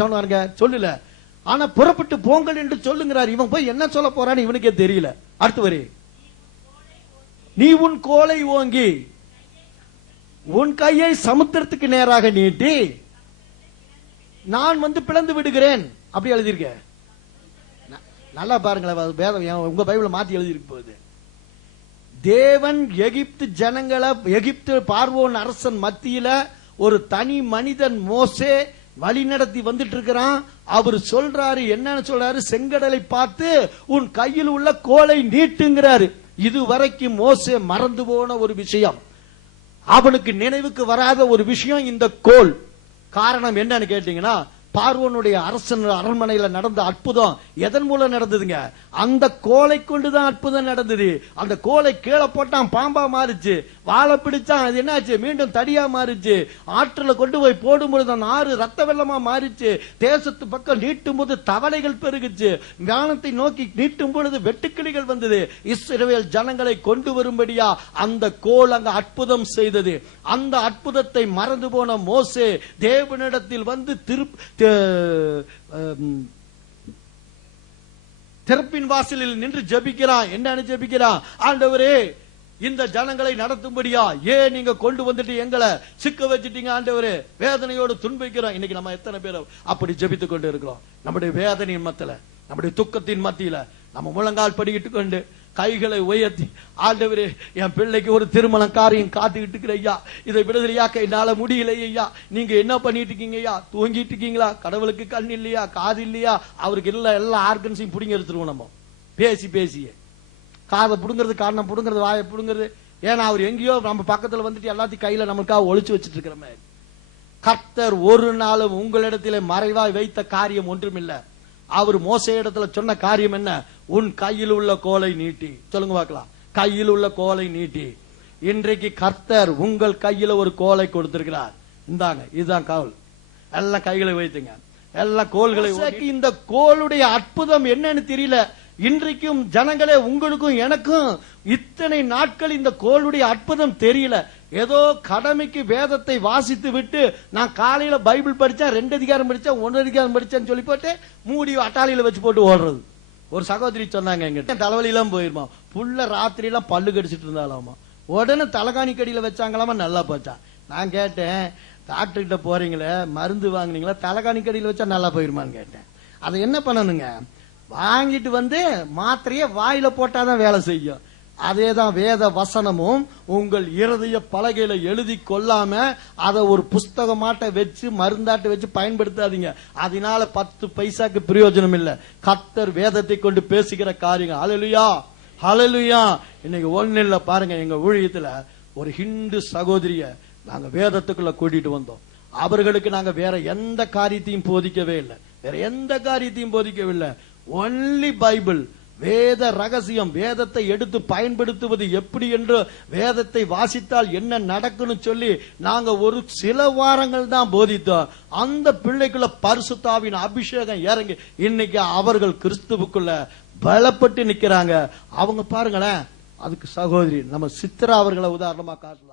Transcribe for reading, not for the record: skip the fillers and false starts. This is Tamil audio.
சொன்னாருங்க, சொல்லல. ஆனா புறப்பட்டு போங்கள் என்று சொல்லுங்கிறார். இவன் போய் என்ன சொல்ல போறான்னு இவனுக்கே தெரியல. அடுத்து வரி, நீ உன் கோலை ஓங்கி உன் கையை சமுத்திரத்துக்கு நேராக நீட்டி நான் வந்து பிளந்து விடுகிறேன். அப்படி எழுதியிருக்க. நல்லா பாருங்களேன், வேதம் உங்க பைபிள மாத்தி எழுதியிருக்கு போகுது. தேவன் எகிப்து ஜனங்களை, எகிப்து பார்வோன் அரசன் மத்தியில ஒரு தனி மனிதன் மோசே வழி நடத்தி வந்துட்டு இருக்கிறான். அவர் சொல்றாரு, என்னன்னு சொல்றாரு, செங்கடலை பார்த்து உன் கையில் உள்ள கோலை நீட்டுங்கிறாரு. இதுவரைக்கும் மோசே மறந்து போன ஒரு விஷயம், அவனுக்கு நினைவுக்கு வராத ஒரு விஷயம் இந்த கோல். காரணம் என்னன்னு கேட்டீங்கன்னா, பார்வோனுடைய அரசன் அரண்மனையில நடந்த அற்புதம் எதன் மூலம் நடந்ததுங்க? அந்த கோலை கொண்டுதான் அற்புதம் நடந்தது. அந்த கோலை கீழே போட்டான், பாம்பா மாறிச்சு. வாழை பிடிச்சான், அது என்னாச்சு? மீண்டும் தடியா மாறிச்சு. ஆற்றுல கொண்டு போய் போடும்பொழுது அந்த ஆறு ரத்த வெள்ளமா மாறிச்சு. தேசத்து பக்கம் நீட்டும் போது தவளைகள் பெருகுச்சு. வானத்தை நோக்கி நீட்டும் பொழுது வெட்டுக்கிளிகள் வந்தது. இஸ்ரவேல் ஜனங்களை கொண்டு வரும்படியா அந்த கோல் அங்க அற்புதம் செய்தது. அந்த அற்புதத்தை மறந்து போன மோசே தேவனிடத்தில் வந்து திறப்பின் வாசலில் நின்று ஜெபிக்கிறான். என்னன்னு ஜெபிக்கிறான்? ஆண்டவரே, இந்த ஜனங்களை நடத்தும்படியா ஏன் நீங்க கொண்டு வந்துட்டு எங்களை சிக்க வச்சுட்டீங்க ஆண்டவரே, வேதனையோடு துன்பைக்கிறோம். இன்னைக்கு நம்ம எத்தனை பேர் அப்படி ஜெபித்துக் கொண்டு இருக்கிறோம்? நம்முடைய வேதனையின் மத்தியில, நம்முடைய துக்கத்தின் மத்தியில நம்ம முழங்கால் படிக்கிட்டு கொண்டு கைகளை உயர்த்தி, ஆண்டவரே, என் பிள்ளைக்கு ஒரு திருமண காரியம் காத்துக்கிட்டு இருக்கிற ஐயா, இதை விடுதலையாக்க என்னால முடியல ஐயா, நீங்க என்ன பண்ணிட்டு இருக்கீங்க ஐயா? தூங்கிட்டு இருக்கீங்களா? கடவுளுக்கு கண் இல்லையா? காது இல்லையா? அவருக்கு இல்ல, எல்லா ஆர்கன்ஸையும் புடிங்க எடுத்துருவோம். நம்ம பேசி பேசியே காதை புடுங்கிறது, காரணம் புடுங்கிறது, வாயை புடுங்கிறது. ஏன்னா அவர் எங்கேயோ நம்ம பக்கத்துல வந்துட்டு எல்லாத்தையும் கையில நமக்காக ஒளிச்சு வச்சுட்டு இருக்கிற மாதிரி. கர்த்தர் ஒரு நாளும் உங்களிடத்திலே மறைவாய் வைத்த காரியம் ஒன்றுமில்லை. அவர் மோசே இடத்துல சொன்ன காரியம் என்ன? உன் கையில் உள்ள கோலை நீட்டி. சொல்லுங்க பார்க்கலாம், கையில் உள்ள கோலை நீட்டி. இன்றைக்கு கர்த்தர் உங்கள் கையில ஒரு கோலை கொடுத்திருக்கிறார். இந்தாங்க, இதுதான் கோல். எல்லாம் கைகளை வைத்துங்க, எல்லாம் கோல்களை. இந்த கோளுடைய அற்புதம் என்னன்னு தெரியல. இன்றைக்கும் ஜனங்களே, உங்களுக்கும் எனக்கும் இத்தனை நாட்கள் இந்த கோளுடைய அற்புதம் தெரியல. ஏதோ கடமைக்கு வேதத்தை வாசித்து விட்டு, நான் காலையில பைபிள் படிச்சேன், 2 அதிகாரம் படிச்சேன், 1 அதிகாரம் படிச்சேன்னு சொல்லி போட்டு மூடி அட்டாளியில வச்சு போட்டு ஓடுறது. ஒரு சகோதரி சொன்னாங்க, எங்கிட்ட தலைவலியெல்லாம் போயிருமா, புள்ள ராத்திரி எல்லாம் பல்லு கடிச்சிட்டு இருந்தாலாமா, உடனே தலகாணி கடியில வச்சாங்களாமா, நல்லா போச்சா. நான் கேட்டேன், டாக்டர் கிட்ட போறீங்களே, மருந்து வாங்கினீங்களா, தலகாணி கடியில வச்சா நல்லா போயிருமான்னு கேட்டேன். அதை என்ன பண்ணணுங்க? வாங்கிட்டு வந்து மாத்திரைய வாயில போட்டாதான் வேலை செய்யும். அதேதான் வேத வசனமும். உங்கள் இருதய பலகையில எழுதி கொள்ளாம அதை ஒரு புஸ்தகமாட்ட வச்சு மருந்தாட்ட வச்சு பயன்படுத்தாதீங்க. அதனால 10 பைசாக்கு பிரயோஜனம் இல்ல. கர்த்தர் வேதத்தை கொண்டு பேசுகிற காரியங்கள். ஹல்லேலூயா, ஹல்லேலூயா. இன்னைக்கு ஒண்ணு இல்ல பாருங்க, எங்க ஊழியத்துல ஒரு ஹிந்து சகோதரிய நாங்க வேதத்துக்குள்ள கூட்டிட்டு வந்தோம். அவர்களுக்கு நாங்க வேற எந்த காரியத்தையும் போதிக்கவே இல்லை, வேற எந்த காரியத்தையும் போதிக்கவில்லை. ஒன்லி பைபிள், வேத ரகசியம், வேதத்தை எடுத்து பயன்படுத்துவது எப்படி என்று, வேதத்தை வாசித்தால் என்ன நடக்குன்னு சொல்லி நாங்க ஒரு சில வாரங்கள் தான் போதித்தோம். அந்த பிள்ளைக்குள்ள பரிசுத்தாவின் அபிஷேகம் இறங்கி இன்னைக்கு அவர்கள் கிறிஸ்துவுக்குள்ள பலப்பட்டு நிக்கிறாங்க. அவங்க பாருங்களேன், அதுக்கு சகோதரி நம்ம சித்ரா அவர்களை உதாரணமா காட்டணும்.